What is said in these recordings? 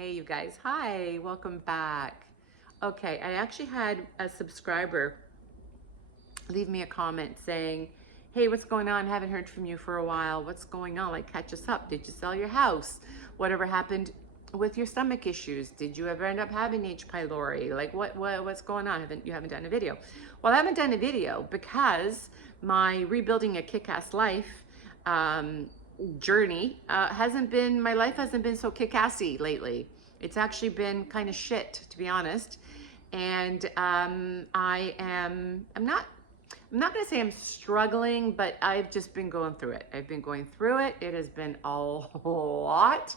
Hey, you guys. Hi, welcome back. Okay, I actually had a subscriber leave me a comment saying, hey, what's going on? Haven't heard from you for a while. What's going on? Like, catch us up. Did you sell your house? Whatever happened with your stomach issues? Did you ever end up having H. pylori? Like, what's going on? You haven't done a video. Well, I haven't done a video because my rebuilding a kick-ass life journey my life hasn't been so kick-assy lately. It's actually been kind of shit, to be honest. And I'm not going to say I'm struggling, but I've just been going through it. I've been going through it. It has been a lot.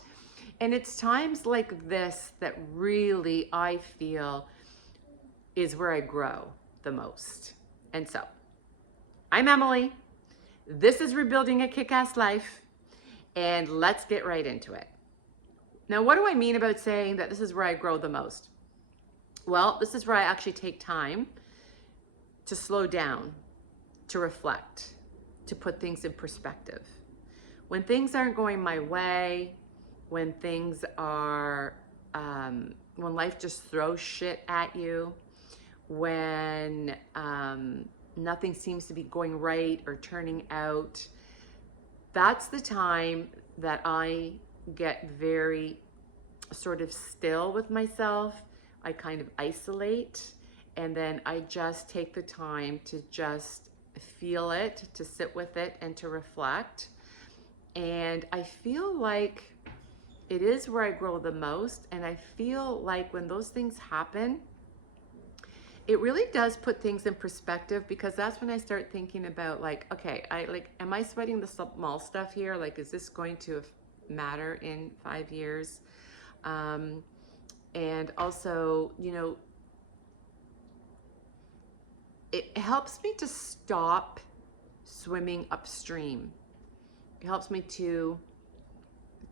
And it's times like this that really I feel is where I grow the most. And so, I'm Emily. This is Rebuilding a Kick-Ass Life. And let's get right into it. Now, what do I mean about saying that this is where I grow the most? Well, this is where I actually take time to slow down, to reflect, to put things in perspective. When things aren't going my way, when things are, when life just throws shit at you, when nothing seems to be going right or turning out, that's the time that I get very sort of still with myself. I kind of isolate, and then I just take the time to just feel it, to sit with it, and to reflect. And I feel like it is where I grow the most. And I feel like when those things happen, it really does put things in perspective, because that's when I start thinking about, like, okay, am I sweating the small stuff here? Like, is this going to matter in 5 years? And also, it helps me to stop swimming upstream. It helps me to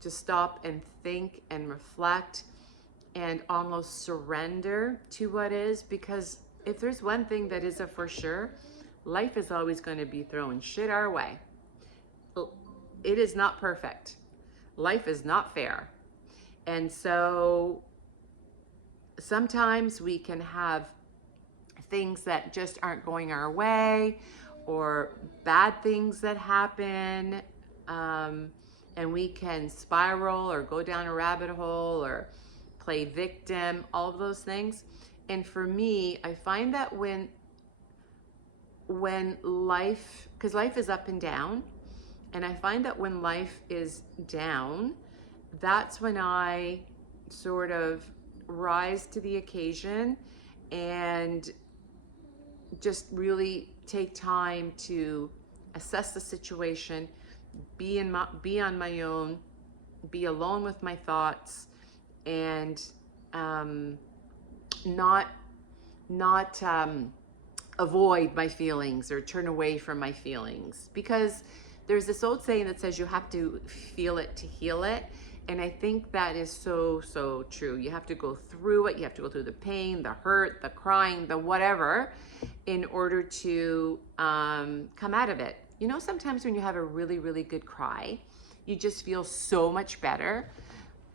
stop and think and reflect and almost surrender to what is, because if there's one thing that is a for sure, life is always going to be throwing shit our way. It is not perfect. Life is not fair. And so sometimes we can have things that just aren't going our way, or bad things that happen, and we can spiral or go down a rabbit hole or play victim, all of those things. And for me, I find that when life, because life is up and down, and I find that when life is down, that's when I sort of rise to the occasion and just really take time to assess the situation, be on my own, be alone with my thoughts, and not avoid my feelings or turn away from my feelings. Because there's this old saying that says you have to feel it to heal it. And I think that is so, so true. You have to go through it. You have to go through the pain, the hurt, the crying, the whatever, in order to come out of it. Sometimes when you have a really, really good cry, you just feel so much better.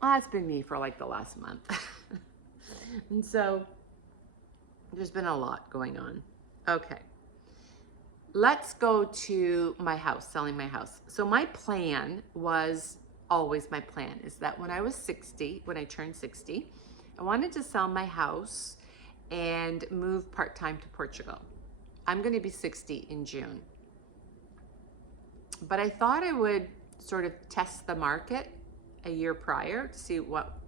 Well, that's been me for like the last month. And so there's been a lot going on. Okay. Let's go to my house, selling my house. So my plan was always my plan is that when I turned 60, I wanted to sell my house and move part-time to Portugal. I'm going to be 60 in June. But I thought I would sort of test the market a year prior to see what,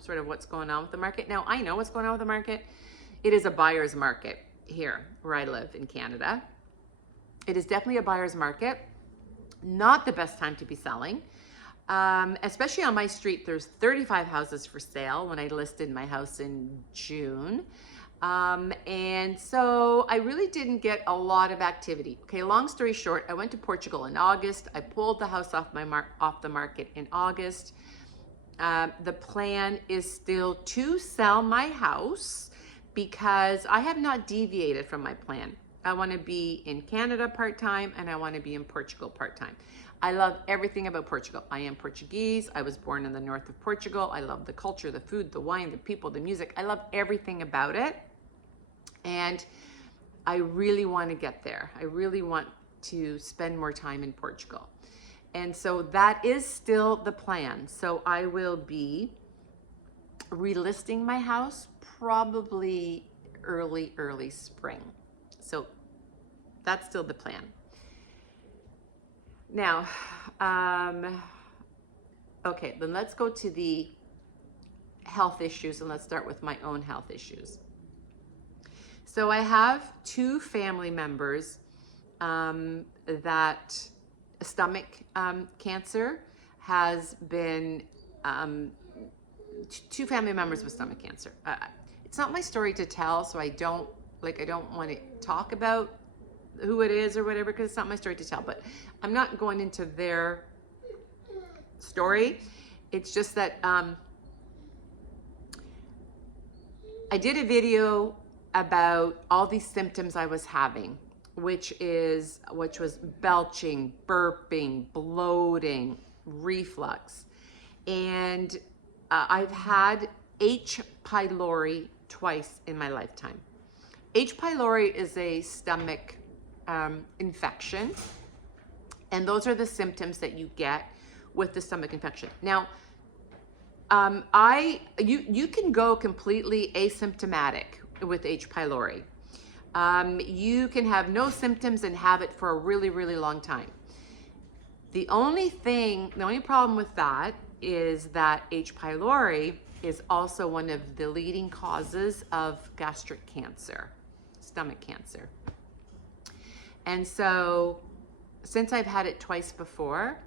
sort of what's going on with the market. Now, I know what's going on with the market. It is a buyer's market here where I live in Canada. It is definitely a buyer's market. Not the best time to be selling. Especially on my street, there's 35 houses for sale when I listed my house in June. And so I really didn't get a lot of activity. Okay, long story short, I went to Portugal in August. I pulled the house off the market in August. The plan is still to sell my house because I have not deviated from my plan. I want to be in Canada part-time and I want to be in Portugal part-time. I love everything about Portugal. I am Portuguese. I was born in the north of Portugal. I love the culture, the food, the wine, the people, the music. I love everything about it. And I really want to get there. I really want to spend more time in Portugal. And so that is still the plan. So I will be relisting my house probably early spring. So that's still the plan. Now, okay, then let's go to the health issues, and let's start with my own health issues. So I have two family members that stomach cancer has been, two family members with stomach cancer. It's not my story to tell, so I don't want to talk about who it is or whatever, because it's not my story to tell, but I'm not going into their story. It's just that I did a video about all these symptoms I was having, which was belching, burping, bloating, reflux. And I've had H. pylori twice in my lifetime. H. pylori is a stomach infection, and those are the symptoms that you get with the stomach infection. Now, you can go completely asymptomatic with H. pylori. You can have no symptoms and have it for a really, really long time. The only problem with that is that H. pylori is also one of the leading causes of gastric cancer, stomach cancer. And so since I've had it twice before,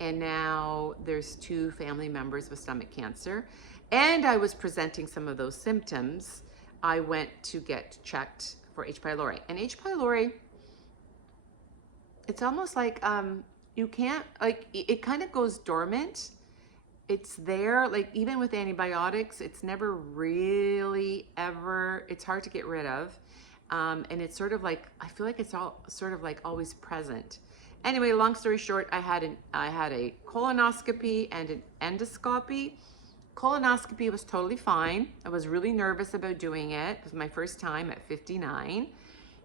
and now there's two family members with stomach cancer, and I was presenting some of those symptoms, I went to get checked for H. pylori. And H. pylori, it's almost like you can't, like, it kind of goes dormant. It's there, like even with antibiotics, it's never really ever, it's hard to get rid of. And it's sort of like, I feel like it's all sort of like always present. Anyway, long story short, I had a colonoscopy and an endoscopy. Colonoscopy was totally fine. I was really nervous about doing it. It was my first time at 59.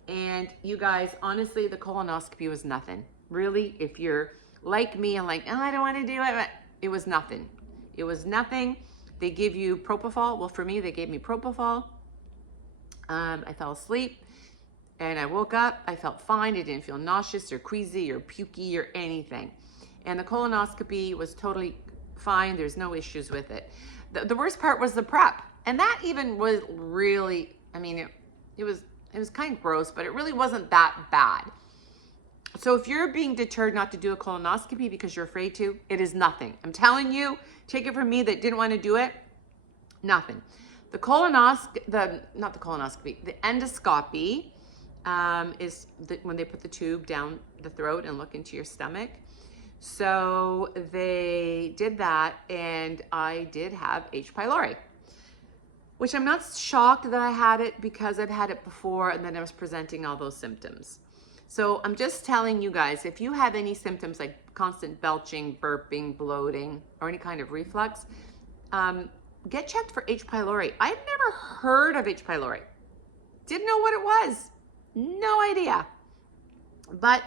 And you guys, honestly, the colonoscopy was nothing. Really, if you're like me and like, oh, I don't want to do it, but it was nothing. It was nothing. They give you propofol. Well, for me, they gave me propofol. I fell asleep and I woke up. I felt fine. I didn't feel nauseous or queasy or pukey or anything. And the colonoscopy was totally fine. There's no issues with it. The worst part was the prep. And that even was really, I mean, it was kind of gross, but it really wasn't that bad. So if you're being deterred not to do a colonoscopy because you're afraid to, it is nothing. I'm telling you, take it from me that didn't want to do it, nothing. The endoscopy is when they put the tube down the throat and look into your stomach. So they did that, and I did have H. pylori, which I'm not shocked that I had it because I've had it before and then I was presenting all those symptoms. So I'm just telling you guys, if you have any symptoms like constant belching, burping, bloating, or any kind of reflux, get checked for H. pylori. I've never heard of H. pylori. Didn't know what it was. No idea. But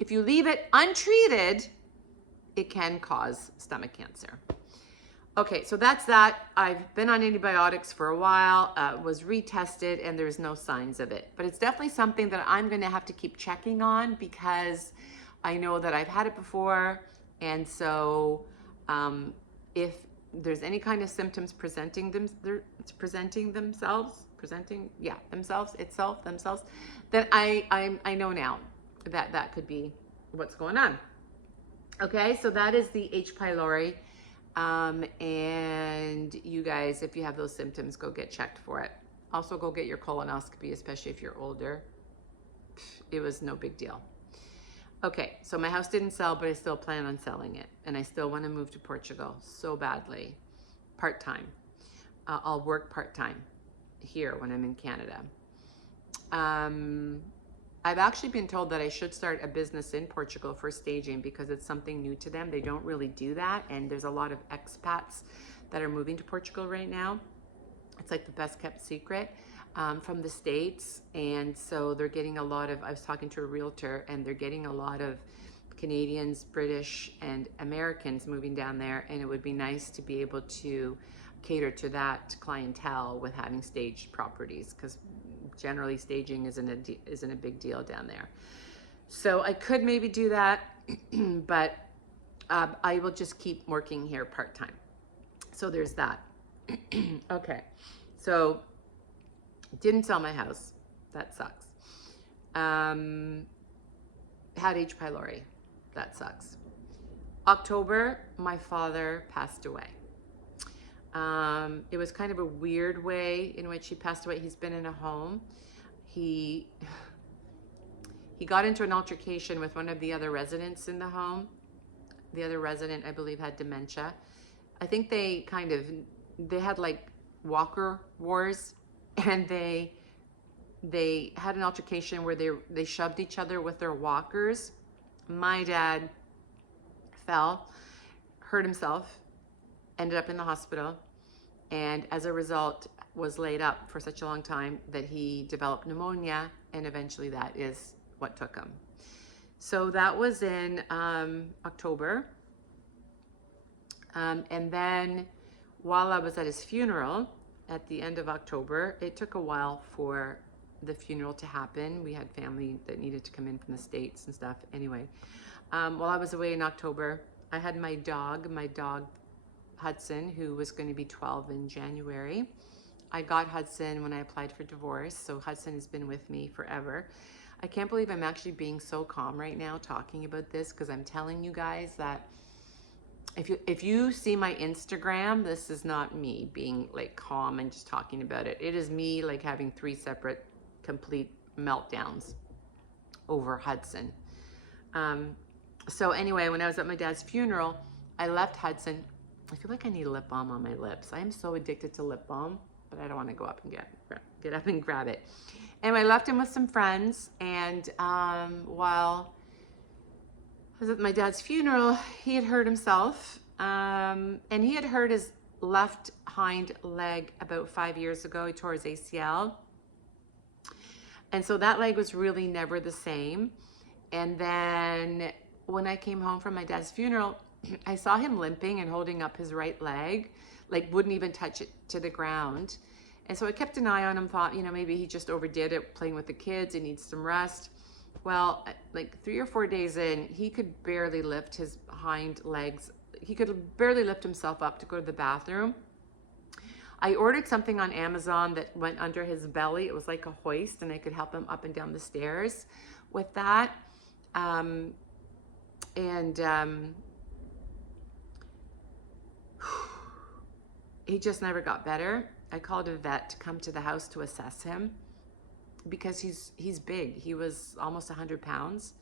if you leave it untreated, it can cause stomach cancer. Okay, so that's that. I've been on antibiotics for a while, was retested, and there's no signs of it. But it's definitely something that I'm going to have to keep checking on because I know that I've had it before. And so if there's any kind of symptoms presenting themselves, then I know now that could be what's going on. Okay, so that is the H. pylori. And you guys, if you have those symptoms, go get checked for it. Also go get your colonoscopy, especially if you're older. It was no big deal. Okay, so my house didn't sell, but I still plan on selling it. And I still want to move to Portugal so badly, part-time. I'll work part-time here when I'm in Canada. I've actually been told that I should start a business in Portugal for staging because it's something new to them. They don't really do that, and there's a lot of expats that are moving to Portugal right now. It's like the best kept secret from the States, and so they're getting a lot of, I was talking to a realtor, and they're getting a lot of Canadians, British, and Americans moving down there, and it would be nice to be able to cater to that clientele with having staged properties, because generally staging isn't a big deal down there. So I could maybe do that, but I will just keep working here part-time. So there's that. Okay, so didn't sell my house. That sucks. Had H. pylori. That sucks. October, my father passed away. It was kind of a weird way in which he passed away. He's been in a home. He got into an altercation with one of the other residents in the home. The other resident, I believe, had dementia. I think they had like walker wars, and they had an altercation where they shoved each other with their walkers. My dad fell, hurt himself, ended up in the hospital, and as a result was laid up for such a long time that he developed pneumonia, and eventually that is what took him. So that was in October. And then while I was at his funeral at the end of October, it took a while for the funeral to happen. We had family that needed to come in from the States and stuff. Anyway, while I was away in October, I had my dog Hudson, who was going to be 12 in January. I got Hudson when I applied for divorce, so Hudson has been with me forever. I can't believe I'm actually being so calm right now talking about this, because I'm telling you guys that if you see my Instagram, this is not me being like calm and just talking about it. It is me like having 3 separate complete meltdowns over Hudson. So anyway, when I was at my dad's funeral, I left Hudson. I feel like I need lip balm on my lips. I am so addicted to lip balm, but I don't want to go up and get up and grab it. Anyway, I left him with some friends, and while I was at my dad's funeral, he had hurt himself, and he had hurt his left hind leg about 5 years ago. He tore his ACL, and so that leg was really never the same. And then when I came home from my dad's funeral, I saw him limping and holding up his right leg, like wouldn't even touch it to the ground. And so I kept an eye on him, thought, you know, maybe he just overdid it playing with the kids, he needs some rest. Well, like 3 or 4 days in, he could barely lift his hind legs. He could barely lift himself up to go to the bathroom. I ordered something on Amazon that went under his belly. It was like a hoist, and I could help him up and down the stairs with that. He just never got better. I called a vet to come to the house to assess him because he's big. He was almost 100 pounds.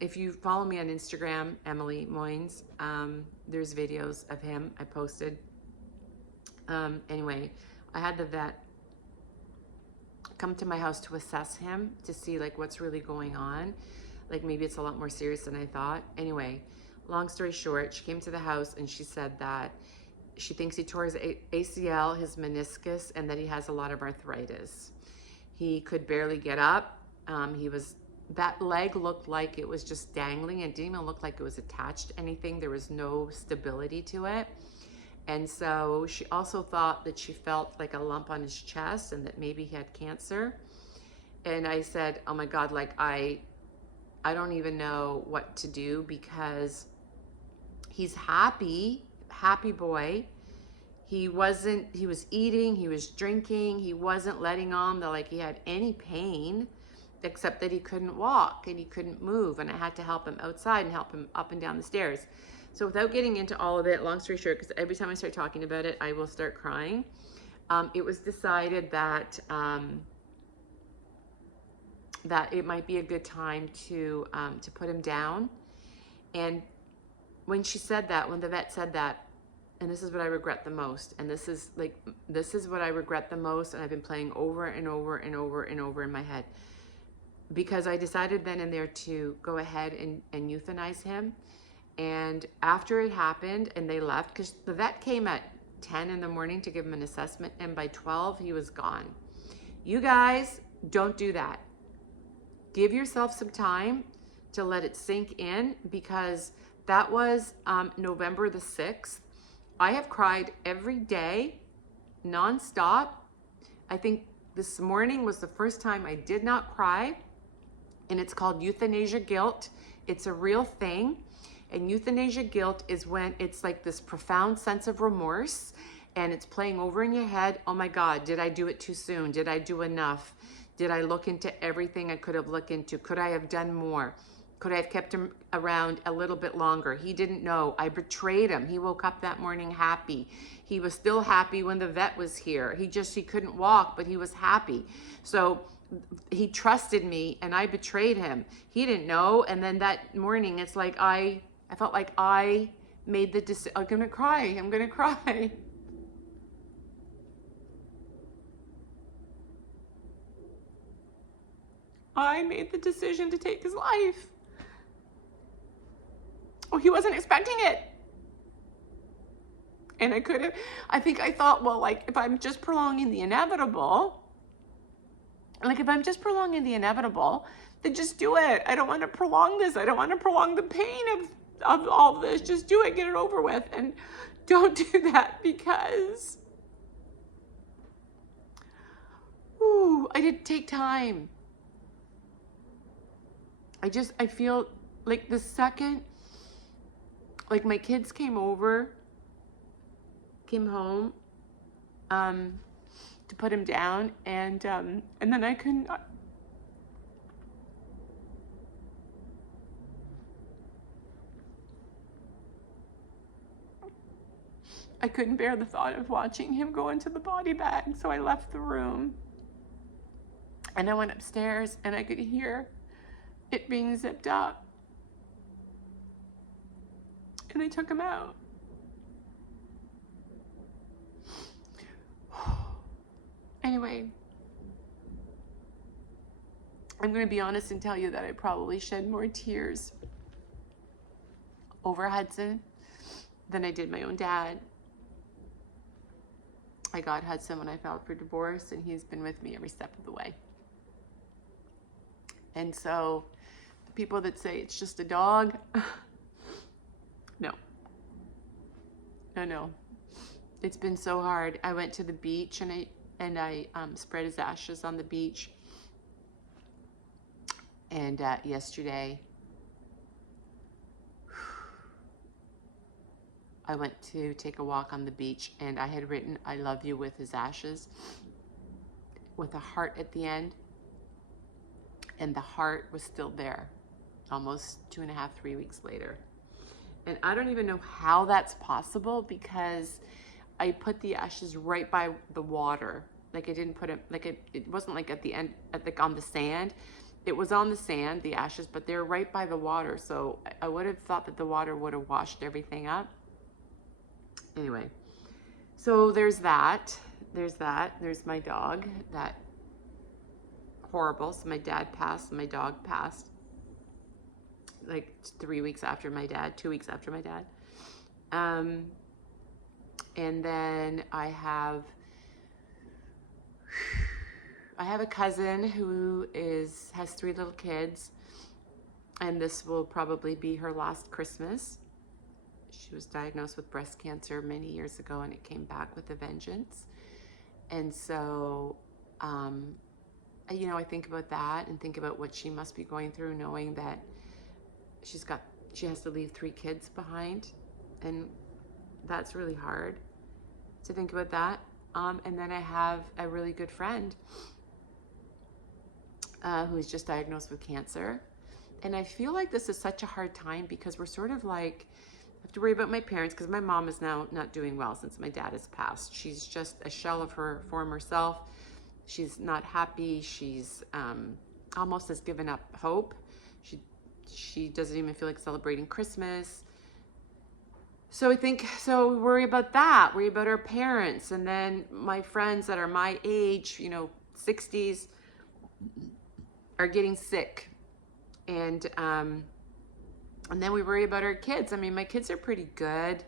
If you follow me on Instagram, Emily Moynes, there's videos of him I posted. Anyway, I had the vet come to my house to assess him to see like what's really going on. Like maybe it's a lot more serious than I thought. Anyway, long story short, she came to the house and she said that she thinks he tore his ACL, his meniscus, and that he has a lot of arthritis. He could barely get up. That leg looked like it was just dangling. It didn't even look like it was attached to anything. There was no stability to it. And so she also thought that she felt like a lump on his chest and that maybe he had cancer. And I said, oh my God, like I don't even know what to do, because he's happy boy. He was eating, he was drinking, he wasn't letting on that like he had any pain, except that he couldn't walk and he couldn't move, and I had to help him outside and help him up and down the stairs. So without getting into all of it, long story short, because every time I start talking about it, I will start crying. It was decided that that it might be a good time to put him down. And when she said that, when the vet said that, and this is what I regret the most, and this is what I regret the most, and I've been playing over and over and over and over in my head. because I decided then and there to go ahead and euthanize him. And after it happened and they left, because the vet came at 10 in the morning to give him an assessment, and by 12 he was gone. You guys, don't do that. Give yourself some time to let it sink in, because that was November the 6th. I have cried every day, nonstop. I think this morning was the first time I did not cry, and it's called euthanasia guilt. It's a real thing. And euthanasia guilt is when it's like this profound sense of remorse, and it's playing over in your head. Oh my God, did I do it too soon? Did I do enough? Did I look into everything I could have looked into? Could I have done more? Could I have kept him around a little bit longer? He didn't know. I betrayed him. He woke up that morning happy. He was still happy when the vet was here. He couldn't walk, but he was happy. So he trusted me and I betrayed him. He didn't know. And then that morning, it's like I felt like I made the decision. I'm gonna cry. I'm gonna cry. I made the decision to take his life. Oh, he wasn't expecting it. And I think I thought, well, like, if I'm just prolonging the inevitable, then just do it. I don't want to prolong this. I don't want to prolong the pain of all of this. Just do it, get it over with. And don't do that, because I didn't take time. I feel like the second, like my kids came home, to put him down, and then I couldn't bear the thought of watching him go into the body bag, so I left the room. And I went upstairs and I could hear it being zipped up. And I took him out. Anyway, I'm going to be honest and tell you that I probably shed more tears over Hudson than I did my own dad. I got Hudson when I filed for divorce, and he's been with me every step of the way. And so the people that say it's just a dog, no. It's been so hard. I went to the beach and I spread his ashes on the beach. And yesterday, I went to take a walk on the beach, and I had written "I love you" with his ashes, with a heart at the end. And the heart was still there almost 2.5, 3 weeks later. And I don't even know how that's possible, because I put the ashes right by the water. Like, I didn't put it, like, it wasn't like at the end, on the sand. It was on the sand, the ashes, but they're right by the water. So I would have thought that the water would have washed everything up. Anyway, so there's that. There's my dog. That horrible. So my dad passed, my dog passed like 3 weeks after my dad, 2 weeks after my dad. And then I have a cousin who has 3 little kids, and this will probably be her last Christmas. She was diagnosed with breast cancer many years ago, and it came back with a vengeance. And so, I think about that and think about what she must be going through, knowing that she has to leave 3 kids behind. And that's really hard to think about that. And then I have a really good friend who's just diagnosed with cancer. And I feel like this is such a hard time, because we're sort of like, I have to worry about my parents, because my mom is now not doing well since my dad has passed. She's just a shell of her former self. She's not happy. She's almost has given up hope. She doesn't even feel like celebrating Christmas. So we worry about that, worry about our parents. And then my friends that are my age, 60s, are getting sick. And then we worry about our kids. I mean, my kids are pretty good.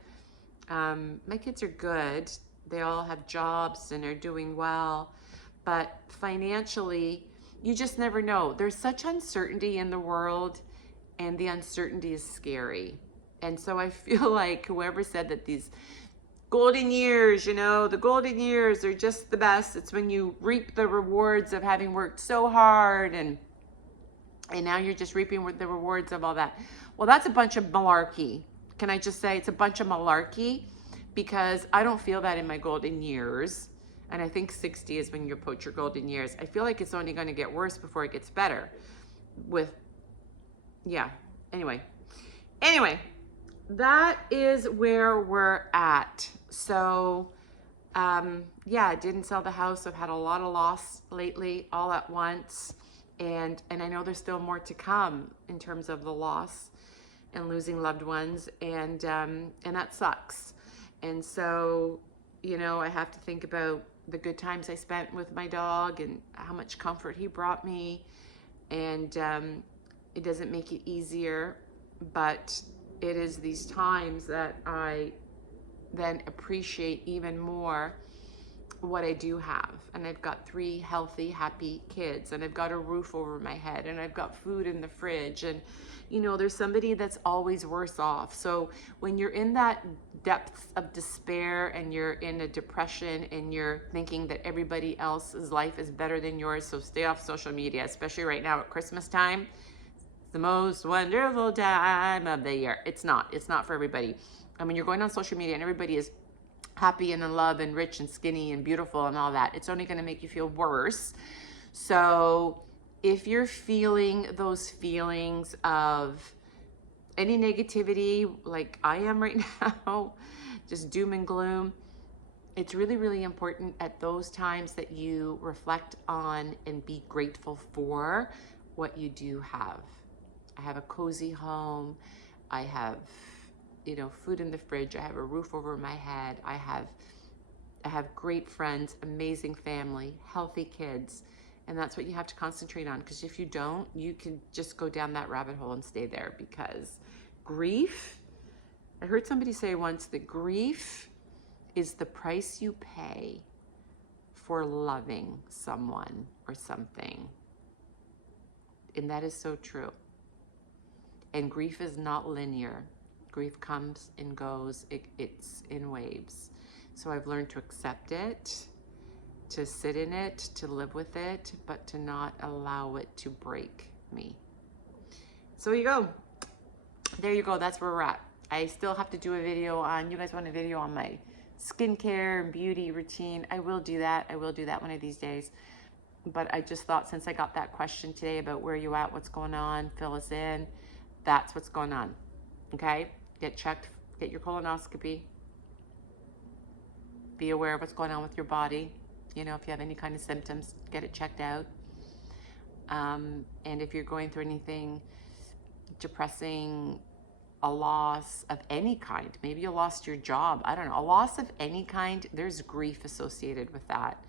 My kids are good. They all have jobs and are doing well. But financially, you just never know. There's such uncertainty in the world, and the uncertainty is scary. And so I feel like whoever said that these golden years, the golden years are just the best. It's when you reap the rewards of having worked so hard, and now you're just reaping the rewards of all that. Well, that's a bunch of malarkey. Can I just say it's a bunch of malarkey, because I don't feel that in my golden years. And I think 60 is when you approach your golden years. I feel like it's only going to get worse before it gets better anyway, that is where we're at. So, I didn't sell the house. I've had a lot of loss lately all at once. And I know there's still more to come in terms of the loss and losing loved ones. And that sucks. And so, I have to think about the good times I spent with my dog and how much comfort he brought me. And it doesn't make it easier, but it is these times that I then appreciate even more what I do have. And I've got 3 healthy, happy kids, and I've got a roof over my head, and I've got food in the fridge, and there's somebody that's always worse off. So when you're in that depths of despair and you're in a depression and you're thinking that everybody else's life is better than yours, so stay off social media, especially right now at Christmas time. It's the most wonderful time of the year. It's not for everybody. I mean, you're going on social media and everybody is happy and in love and rich and skinny and beautiful and all that. It's only going to make you feel worse. So if you're feeling those feelings of any negativity like I am right now, just doom and gloom, it's really, really important at those times that you reflect on and be grateful for what you do have. I have a cozy home. I have food in the fridge. I have a roof over my head. I have great friends, amazing family, healthy kids. And that's what you have to concentrate on, because if you don't, you can just go down that rabbit hole and stay there. Because grief, I heard somebody say once that grief is the price you pay for loving someone or something. And that is so true. And grief is not linear. Grief comes and goes. It's in waves. So I've learned to accept it, to sit in it, to live with it, but to not allow it to break me. So you go. There you go. That's where we're at. I still have to do a video on, you guys want a video on my skincare and beauty routine. I will do that. I will do that one of these days. But I just thought, since I got that question today about where you at, what's going on, fill us in. That's what's going on. Okay? Get checked, get your colonoscopy. Be aware of what's going on with your body. If you have any kind of symptoms, get it checked out. And if you're going through anything depressing, a loss of any kind, maybe you lost your job, I don't know, a loss of any kind, there's grief associated with that.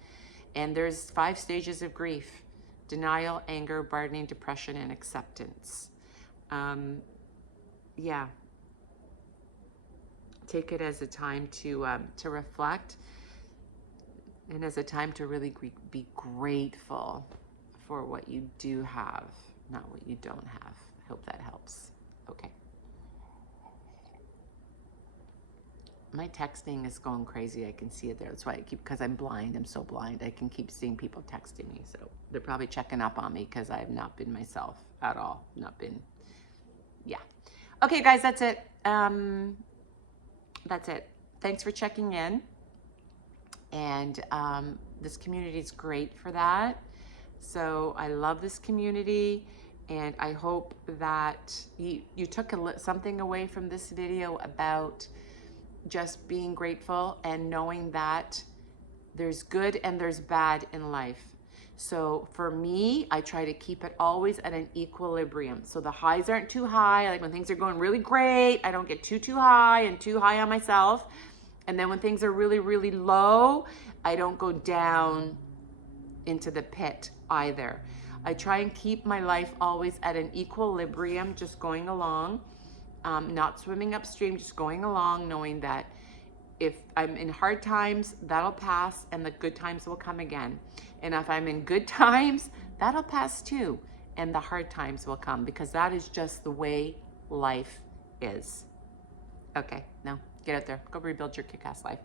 And there's 5 stages of grief: denial, anger, bargaining, depression, and acceptance. Take it as a time to reflect, and as a time to really be grateful for what you do have, not what you don't have. I hope that helps. Okay. My texting is going crazy. I can see it there. That's why because I'm blind. I'm so blind. I can keep seeing people texting me. So they're probably checking up on me because I have not been myself at all. Okay, guys, that's it. That's it. Thanks for checking in. And this community is great for that. So I love this community, and I hope that you took something away from this video about just being grateful and knowing that there's good and there's bad in life. So for me, I try to keep it always at an equilibrium. So the highs aren't too high. Like when things are going really great, I don't get too high and too high on myself. And then when things are really, really low, I don't go down into the pit either. I try and keep my life always at an equilibrium, just going along, not swimming upstream, just going along, knowing that if I'm in hard times, that'll pass and the good times will come again. And if I'm in good times, that'll pass too. And the hard times will come, because that is just the way life is. Okay, now get out there. Go rebuild your kick-ass life.